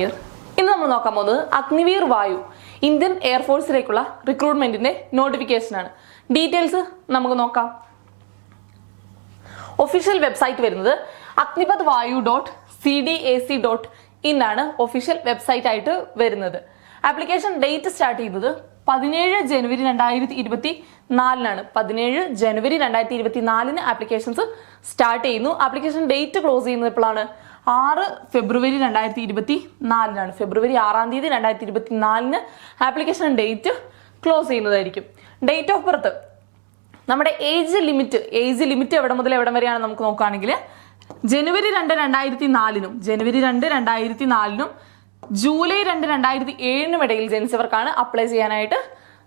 Year. ഇന്ന് നമ്മൾ നോക്കാൻ പോകുന്നത് അഗ്നിവീർ വായു ഇന്ത്യൻ എയർഫോഴ്സിലേക്കുള്ള റിക്രൂട്ട്മെന്റിന്റെ നോട്ടിഫിക്കേഷനാണ്. ഡീറ്റെയിൽസ് നമുക്ക് നോക്കാം. ഒഫീഷ്യൽ വെബ്സൈറ്റ് വരുന്നത് agnipathvayu.cdac.in ആണ് ഒഫീഷ്യൽ വെബ്സൈറ്റ് ആയിട്ട് വരുന്നത്. ആപ്ലിക്കേഷൻ ഡേറ്റ് സ്റ്റാർട്ട് ചെയ്യുന്നത് 17 ജനുവരി 2024 17 ജനുവരി 2024 ആപ്ലിക്കേഷൻസ് സ്റ്റാർട്ട് ചെയ്യുന്നു. ആപ്ലിക്കേഷൻ ഡേറ്റ് ക്ലോസ് ചെയ്യുന്നത് എപ്പോഴാണ്? 6 ഫെബ്രുവരി 2024 ഫെബ്രുവരി 6 തീയതി 2024 ആപ്ലിക്കേഷൻ ഡേറ്റ് ക്ലോസ് ചെയ്യുന്നതായിരിക്കും. ഡേറ്റ് ഓഫ് ബർത്ത്, നമ്മുടെ ഏജ് ലിമിറ്റ് എവിടെ മുതൽ എവിടെ വരെയാണ് നമുക്ക് നോക്കുകയാണെങ്കിൽ ജനുവരി 2 2004 ജൂലൈ 2 2007 ഇടയിൽ ജനിച്ചവർക്കാണ് അപ്ലൈ ചെയ്യാനായിട്ട്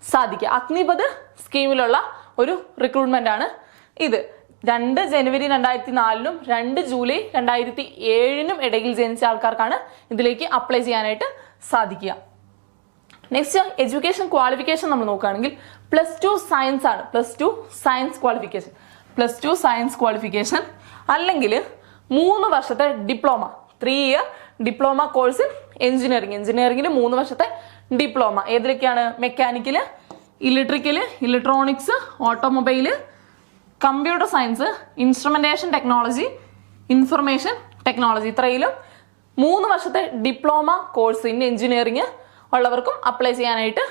സാധിക്കുക. അഗ്നിപഥ് സ്കീമിലുള്ള ഒരു റിക്രൂട്ട്മെന്റ് ആണ് ഇത്. 2 ജനുവരി 2004 2 ജൂലൈ 2007 ഇടയിൽ ജനിച്ച ആൾക്കാർക്കാണ് ഇതിലേക്ക് അപ്ലൈ ചെയ്യാനായിട്ട് സാധിക്കുക. നെക്സ്റ്റ് എഡ്യൂക്കേഷൻ ക്വാളിഫിക്കേഷൻ നമ്മൾ നോക്കുകയാണെങ്കിൽ +2 സയൻസ് ആണ്. +2 സയൻസ് ക്വാളിഫിക്കേഷൻ അല്ലെങ്കിൽ 3 വർഷത്തെ diploma, 3 year diploma course in എഞ്ചിനീയറിംഗിൽ 3 വർഷത്തെ ഡിപ്ലോമ. ഏതിലൊക്കെയാണ്? Mechanical, electrical, electronics, automobile, computer science, instrumentation technology, information technology. ഇത്രയിലും 3 വർഷത്തെ ഡിപ്ലോമ കോഴ്സ് ഇൻ എഞ്ചിനീയറിംഗ് ഉള്ളവർക്കും അപ്ലൈ ചെയ്യാനായിട്ട്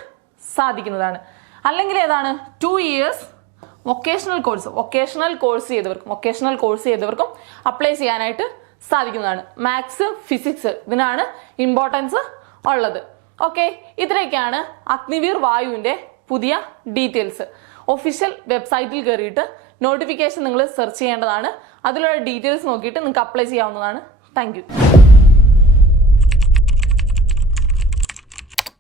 സാധിക്കുന്നതാണ്. അല്ലെങ്കിൽ ഏതാണ്? 2 ഇയേഴ്സ് വൊക്കേഷണൽ കോഴ്സ് ചെയ്തവർക്കും അപ്ലൈ ചെയ്യാനായിട്ട് സാധിക്കുന്നതാണ്. മാത്സ്, ഫിസിക്സ് ഇതിനാണ് ഇമ്പോർട്ടൻസ് ഉള്ളത്. ഓക്കെ, ഇത്രയൊക്കെയാണ് അഗ്നിവീർ വായുവിന്റെ പുതിയ ഡീറ്റെയിൽസ്. ഒഫീഷ്യൽ വെബ്സൈറ്റിൽ കയറിയിട്ട് നോട്ടിഫിക്കേഷൻ നിങ്ങൾ സെർച്ച് ചെയ്യേണ്ടതാണ്. അതിലുള്ള ഡീറ്റെയിൽസ് നോക്കിയിട്ട് നിങ്ങൾക്ക് അപ്ലൈ ചെയ്യാവുന്നതാണ്. Thank you.